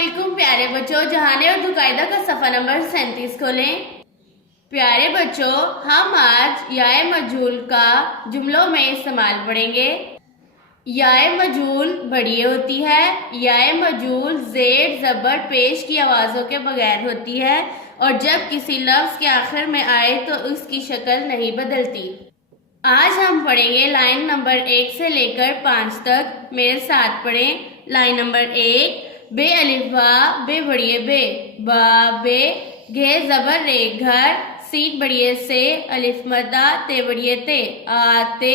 अस्सलामुअलैकुम प्यारे बच्चों, जहाने और दुकायदा का सफ़ा नंबर 37 खोलें। प्यारे बच्चों, हम आज याए मजूल का जुमलों में इस्तेमाल पढ़ेंगे। याए मजूल बढ़िया होती है। याए मजूल ज़ेर ज़बर पेश की आवाज़ों के बगैर होती है और जब किसी लफ्ज़ के आखिर में आए तो उसकी शक्ल नहीं बदलती। आज हम पढ़ेंगे लाइन नंबर 1 से लेकर 5 तक। मेरे साथ पढ़ें। लाइन नंबर 1, बे अलिफ बा, बे बड़िए बे, बा बे, घे ज़बर रे घर, सीन बड़िए से, अलिफ मद्दा, ते बड़िए ते, आते,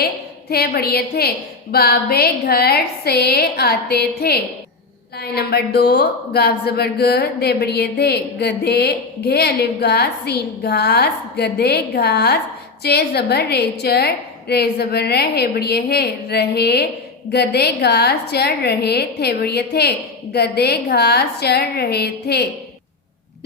थे बड़िए थे, बाबे घर से आते थे। लाइन नंबर 2, गाफ ज़बर ग, दे बड़िए दे, गधे, घे अलिफ गा, सीन घास, गधे घास, चे ज़बर रे चढ़, रे ज़बर रे, हे बड़िए हे, रहे, गधे घास चढ़ रहे थे बड़िए थे, गधे घास चढ़ रहे थे।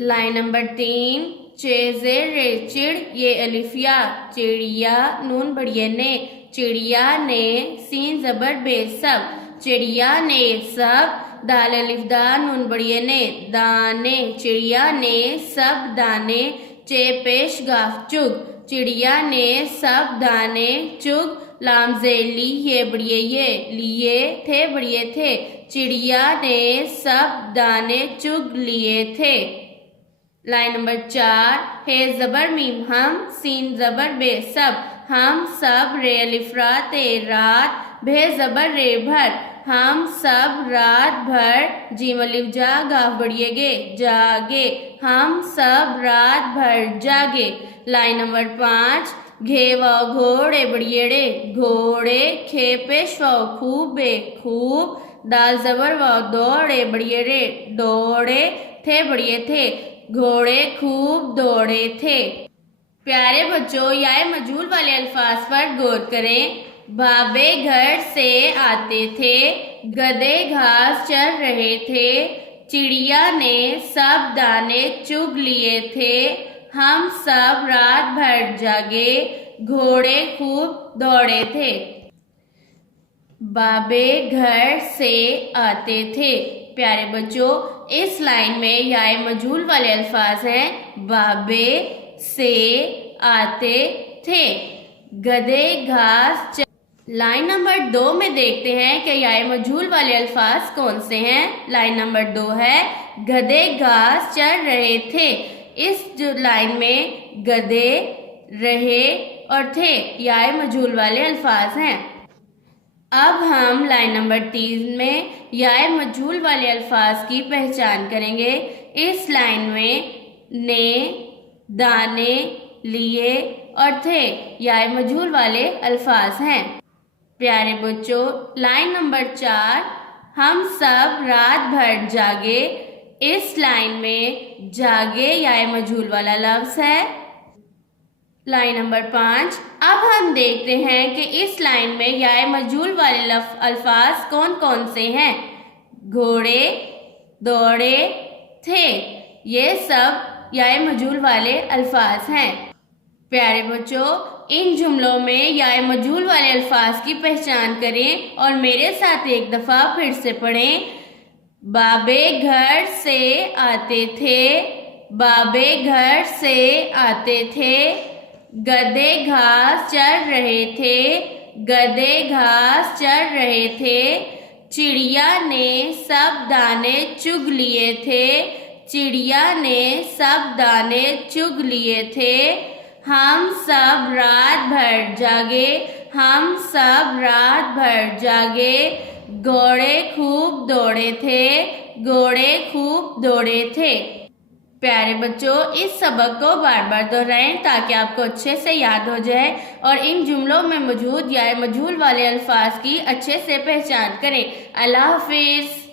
लाइन नंबर 3, चेज़े रे चिड़, ये अलिफिया, चिड़िया, नून बड़िए ने, चिड़िया ने, सीन ज़बर बे सब, चिड़िया ने सब, दाल अलिफ दा, नून बड़िए ने, दाने, चिड़िया ने सब दाने, चे पेश गाफ चुग, चिड़िया ने सब दाने चुग, लाम ज़ेली, ये बड़िए ये, लिए, थे बड़िए थे, चिड़िया ने सब दाने चुग लिए थे। लाइन नंबर 4, हे ज़बर मीम हम, सीन ज़बर बे सब, हम सब, रे अलिफ रा ते रात, भे ज़बर रे भर, हम सब रात भर, जीम अलिफ जा, गाफ बड़िए गे, जागे, हम सब रात भर जागे। लाइन नंबर 5, घे वाव घोड़े बड़िएड़े, घोड़े, खे पेश वाव खूब बे खूब, दाल ज़बर वाव दौड़े बड़िएड़े, दौड़े, थे बड़िए थे, घोड़े खूब दौड़े थे। प्यारे बच्चों, याए मजूल वाले अल्फाज पर गौर करें। बाबे घर से आते थे, गधे घास चर रहे थे, चिड़िया ने सब दाने चुग लिए थे, हम सब रात भर जागे, घोड़े खूब दौड़े थे। बाबे घर से आते थे। प्यारे बच्चों, इस लाइन में याए मजूल वाले अल्फाज हैं बाबे से आते थे, गधे घास। लाइन नंबर 2 में देखते हैं कि याए मजूल वाले अल्फाज कौन से हैं। लाइन नंबर 2 है गधे घास चर रहे थे। इस जो लाइन में गधे, रहे और थे याए मजूल वाले अल्फाज हैं। अब हम लाइन नंबर 3 में याए मजूल वाले अल्फाज की पहचान करेंगे। इस लाइन में ने, दाने, लिए और थे याए मजूल वाले अल्फाज हैं। प्यारे बच्चों, लाइन नंबर 4, हम सब रात भर जागे। इस लाइन में जागे याए मजूल वाला लफ्ज़ है। लाइन नंबर 5, अब हम देखते हैं कि इस लाइन में याए मजूल वाले अल्फाज कौन कौन से हैं। घोड़े, दौड़े, थे, ये सब याए मजूल वाले अल्फाज हैं। प्यारे बच्चों, इन जुमलों में याए मजूल वाले अल्फाज की पहचान करें और मेरे साथ एक दफ़ा फिर से पढ़ें। बाबे घर से आते थे, बाबे घर से आते थे, गधे घास चर रहे थे, गधे घास चर रहे थे, चिड़िया ने सब दाने चुग लिए थे, चिड़िया ने सब दाने चुग लिए थे, हम सब रात भर जागे, हम सब रात भर जागे, घोड़े खूब दौड़े थे, घोड़े खूब दौड़े थे। प्यारे बच्चों, इस सबक को बार बार दोहराएं ताकि आपको अच्छे से याद हो जाए और इन जुमलों में मौजूद याए मजूल वाले अल्फाज की अच्छे से पहचान करें। अल्लाह हाफिज़।